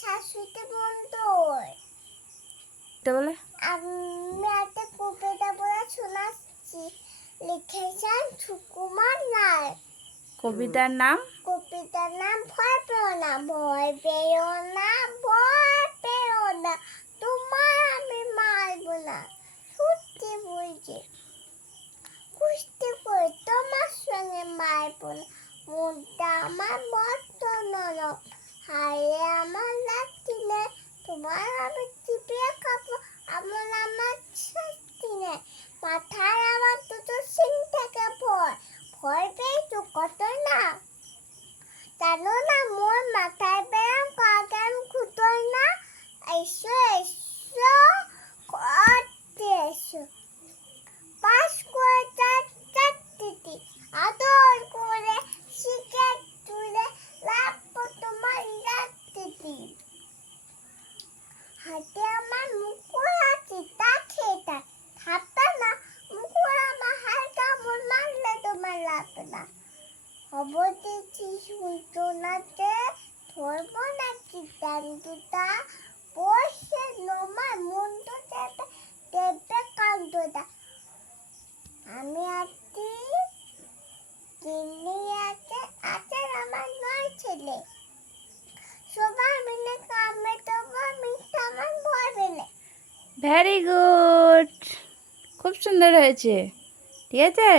শাশুড়ি বন্ধু। এটা বলে? আমি একটা কবিতা বলে শোনাচ্ছি। লিখেছেন সুকুমার লাল কবিতার নাম? কবিতার নাম ভয় পেও না ভয় পেও না ভয় পেও না। তোমার আমি মারব না সত্যি বলছি। কুস্তি করে তোমার সঙ্গে মারব না। মনটা আমার নরম। হায় আমার লাগছি না তোমার আমি চিপিয়ে খাব আমার আমার শাস্তি নেই মাথার আমার দুটো সিং থেকে ভয় ভয় পেয়েছ কত না জানো না মোর মাথায় অবদিছি সূচনাতে ধরবো না কি দান্ডুটা বসে নমার মন্দ দেবে কান্দটা আমি আছি কিনে আছে আছে আমার নয় ছেলে। সবাই মিলে কামে তোমার মিথ্যা আমার ভয় পেলে। ভেরি গুড খুব সুন্দর হয়েছে। ঠিক আছে?